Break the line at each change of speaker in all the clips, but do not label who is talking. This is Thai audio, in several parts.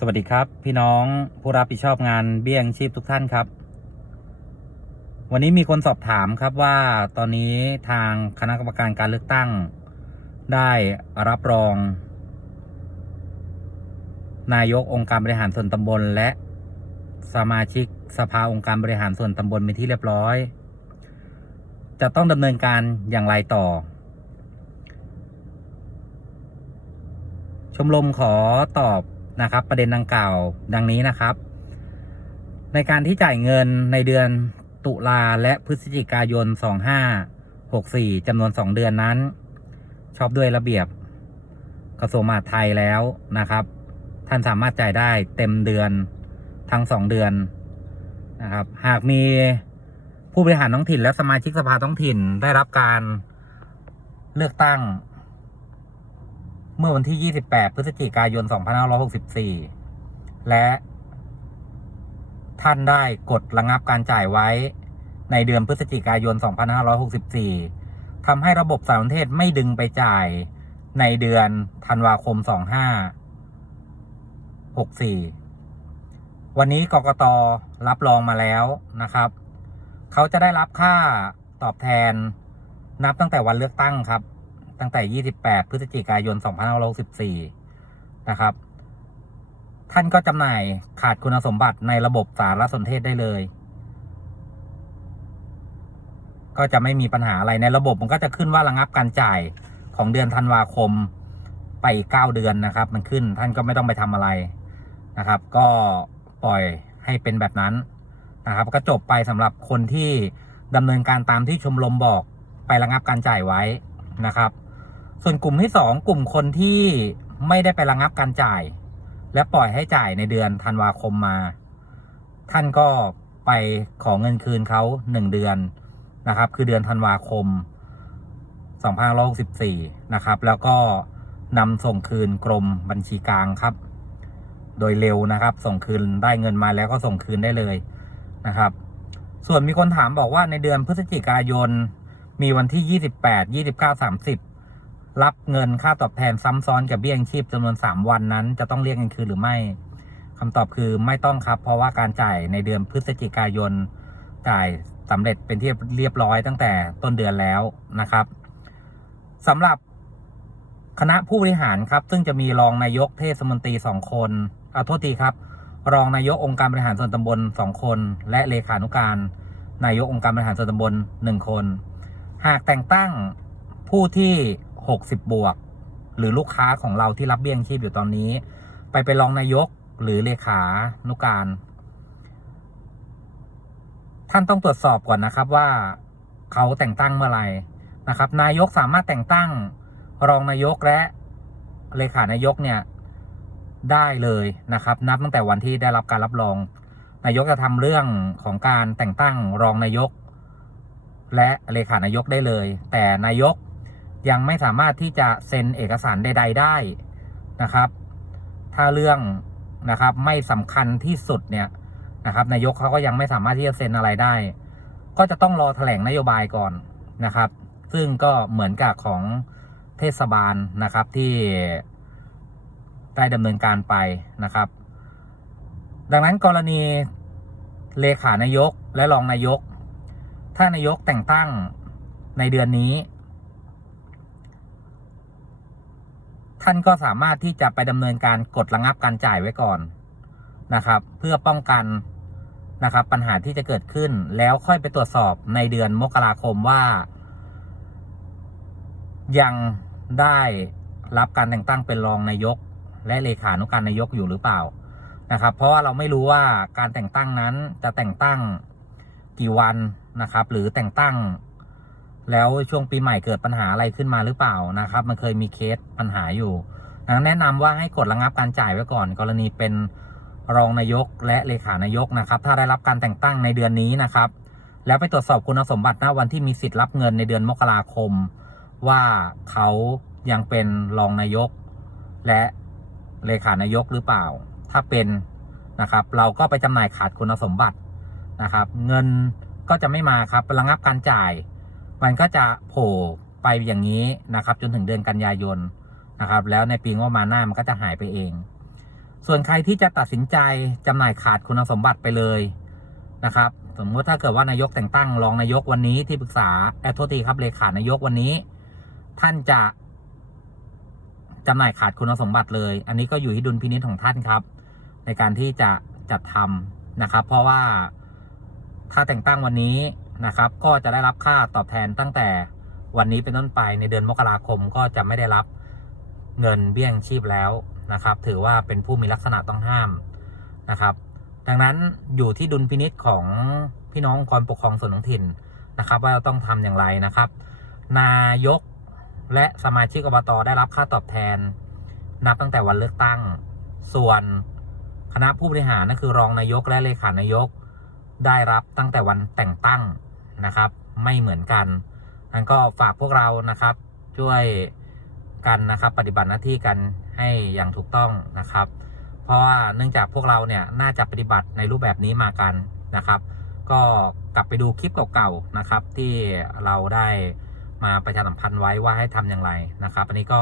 สวัสดีครับพี่น้องผู้รับผิดชอบงานเบี้ยยังชีพทุกท่านครับ วันนี้มีคนสอบถามครับว่าตอนนี้ทางคณะกรรมการการเลือกตั้ง ได้รับรอง นายกองค์การบริหารส่วนตำบล และสมาชิกสภาองค์การบริหารส่วนตำบลเป็นที่เรียบร้อย จะต้องดำเนินการอย่างไรต่อ ชมรมขอตอบ นะครับ ประเด็นดังกล่าวดังนี้นะครับ ในการที่จ่ายเงินในเดือนตุลาและพฤศจิกายน 2564จำนวน 2 เดือนนั้น ชอบด้วยระเบียบกระทรวงมหาดไทยแล้วนะครับ ท่านสามารถจ่ายได้เต็มเดือนทั้ง 2 เดือนนะครับ หากมีผู้บริหารท้องถิ่นและสมาชิกสภาท้องถิ่นได้รับการเลือกตั้ง เมื่อวันที่ 28 พฤศจิกายน 2564 และท่านได้กดระงับการจ่ายไว้ในเดือนพฤศจิกายน 2564 ทำให้ระบบสารสนเทศไม่ดึงไปจ่ายในเดือนธันวาคม 2564 วันนี้กกตรับรองมาแล้วนะครับ เขาจะได้รับค่าตอบแทนนับตั้งแต่วันเลือกตั้งครับ ตั้งแต่ 28 พฤศจิกายน 2564 นะครับ ท่านก็จำหน่ายขาดคุณสมบัติในระบบสารสนเทศได้เลย ก็จะไม่มีปัญหาอะไรในระบบมันก็จะขึ้นว่าระงับการจ่ายของเดือนธันวาคมไปอีก9เดือนนะครับ มันขึ้นท่านก็ไม่ต้องไปทำอะไรนะครับ ก็ปล่อยให้เป็นแบบนั้นนะครับ ก็จบไปสำหรับคนที่ดำเนินการตามที่ชมรมบอกไประงับการจ่ายไว้นะครับ ส่วนกลุ่มที่สองกลุ่มคนที่ไม่ได้ไประงับการจ่าย และปล่อยให้จ่ายในเดือนธันวาคมมา ท่านก็ไปขอเงินคืนเขาหนึ่งเดือนนะครับ คือเดือนธันวาคม2564นะครับ แล้วก็นำส่งคืนกรมบัญชีกลางครับ โดยเร็วนะครับ ส่งคืนได้เงินมาแล้วก็ส่งคืนได้เลยนะครับ ส่วนมีคนถามบอกว่าในเดือนพฤศจิกายน มีวันที่ 28 29 30 รับเงินค่าตอบแทนซ้ำซ้อนกับเบี้ยยังชีพจำนวน 3 วันนั้น จะต้องเรียกเงินคืนหรือไม่คำตอบคือไม่ต้องครับ เพราะว่าการจ่ายในเดือนพฤศจิกายน จ่ายสำเร็จเป็นที่เรียบร้อยตั้งแต่ต้นเดือนแล้วนะครับสำหรับคณะผู้บริหารครับ ซึ่งจะมีรองนายกเทศมนตรีสองคนเอาโทษทีครับ รองนายกองค์การบริหารส่วนตำบลสองคน และเลขานุการ นายกองค์การบริหารส่วนตำบลหนึ่งคน หากแต่งตั้งผู้ที่ 60 บวก หรือลูกค้าของเราที่รับเบี้ยงชีพอยู่ตอนนี้ ไปเป็นรองนายกหรือเลขานุการ ท่านต้องตรวจสอบก่อนนะครับว่าเขาแต่งตั้งเมื่อไหร่นะครับ นายกสามารถแต่งตั้งรองนายกและเลขานายกเนี่ยได้เลยนะครับ นับตั้งแต่วันที่ได้รับการรับรอง นายกจะทำเรื่องของการแต่งตั้งรองนายก และเลขานายกได้เลย แต่นายก ยังไม่สามารถที่จะเซ็นเอกสารใด ๆ ได้นะครับ ถ้าเรื่องนะครับไม่สำคัญที่สุดเนี่ยนะครับนายกเขาก็ยังไม่สามารถที่จะเซ็นอะไรได้ ก็จะต้องรอแถลงนโยบายก่อนนะครับ ซึ่งก็เหมือนกับของเทศบาลนะครับที่ได้ดำเนินการไปนะครับ ดังนั้นกรณีเลขานายกและรองนายก ถ้านายกแต่งตั้งในเดือนนี้ ท่านก็สามารถที่จะไปดำเนินการกดระงับการจ่ายไว้ก่อนนะครับ เพื่อป้องกันนะครับ ปัญหาที่จะเกิดขึ้น แล้วค่อยไปตรวจสอบในเดือนมกราคมว่า ยังได้รับการแต่งตั้งเป็นรองนายก และเลขานุการนายกอยู่หรือเปล่านะครับ เพราะว่าเราไม่รู้ว่าการแต่งตั้งนั้นจะแต่งตั้งกี่วันนะครับ หรือแต่งตั้ง แล้วช่วงปีใหม่เกิดปัญหาอะไรขึ้นมาหรือเปล่านะครับ มันเคยมีเคสปัญหาอยู่ดังนั้นแนะนำว่าให้กดระงับการจ่ายไว้ก่อน กรณีเป็นรองนายกและเลขานายกนะครับ ถ้าได้รับการแต่งตั้งในเดือนนี้นะครับ แล้วไปตรวจสอบคุณสมบัติณวันที่มีสิทธิ์รับเงินในเดือนมกราคม ว่าเขายังเป็นรองนายก และเลขานายกหรือเปล่า ถ้าเป็นนะครับ เราก็ไปจำหน่ายขาดคุณสมบัตินะครับ เงินก็จะไม่มาครับระงับการจ่าย มันก็จะโผล่ไปอย่างนี้นะครับ จนถึงเดือนกันยายนนะครับ แล้วในปีงบประมาณหน้ามันก็จะหายไปเอง ส่วนใครที่จะตัดสินใจจำหน่ายขาดคุณสมบัติไปเลยนะครับ สมมติถ้าเกิดว่านายกแต่งตั้งรองนายกวันนี้ที่ปรึกษาแอดโทษทีครับเลขานายกวันนี้ ท่านจะจำหน่ายขาดคุณสมบัติเลย อันนี้ก็อยู่ที่ดุลพินิจของท่านครับ ในการที่จะจัดทำนะครับ เพราะว่าถ้าแต่งตั้งวันนี้ นะครับ ก็จะได้รับค่าตอบแทนตั้งแต่วันนี้เป็นต้นไปในเดือนมกราคมก็จะไม่ได้รับเงินเบี้ยงชีพแล้วนะครับ ถือว่าเป็นผู้มีลักษณะต้องห้ามนะครับ ดังนั้นอยู่ที่ดุลพินิษของพี่น้ององค์กรปกครองส่วนท้องถิ่นนะครับ ว่าต้องทำอย่างไรนะครับ นายกและสมาชิกอบตได้รับค่าตอบแทน นับตั้งแต่วันเลือกตั้ง ส่วนคณะผู้บริหารนั่นคือรองนายกและเลขานายก ได้รับตั้งแต่วันแต่งตั้ง นะครับ ไม่เหมือนกันนั้นก็ฝากพวกเรานะครับ ช่วยกันนะครับ ปฏิบัติหน้าที่กันให้อย่างถูกต้องนะครับ เพราะว่าเนื่องจากพวกเราเนี่ยน่าจะปฏิบัติในรูปแบบนี้มากันนะครับ ก็กลับไปดูคลิปเก่าๆนะครับ ที่เราได้มาประชาสัมพันธ์ไว้ว่าให้ทำอย่างไรนะครับ อันนี้ก็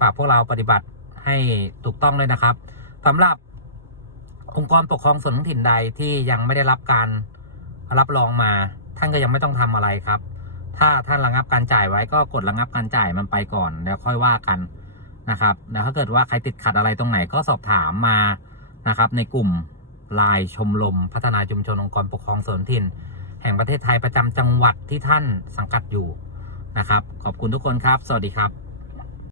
ฝากพวกเราปฏิบัติให้ถูกต้องเลยนะครับสำหรับองค์กรปกครองส่วนท้องถิ่นใดที่ยังไม่ได้รับการรับรองมา ท่านก็ยังไม่ต้องทำอะไรครับ ถ้าท่านระงับการจ่ายไว้ก็กดระงับการจ่ายมันไปก่อนแล้วค่อยว่ากันนะครับแล้วถ้าเกิดว่าใครติดขัดอะไรตรงไหนก็สอบถามมานะครับ ในกลุ่มไลน์ชมรมพัฒนาชุมชนองค์กรปกครองส่วนถิ่น แห่งประเทศไทยประจำจังหวัดที่ท่านสังกัดอยู่นะครับ ขอบคุณทุกคนครับ สวัสดีครับ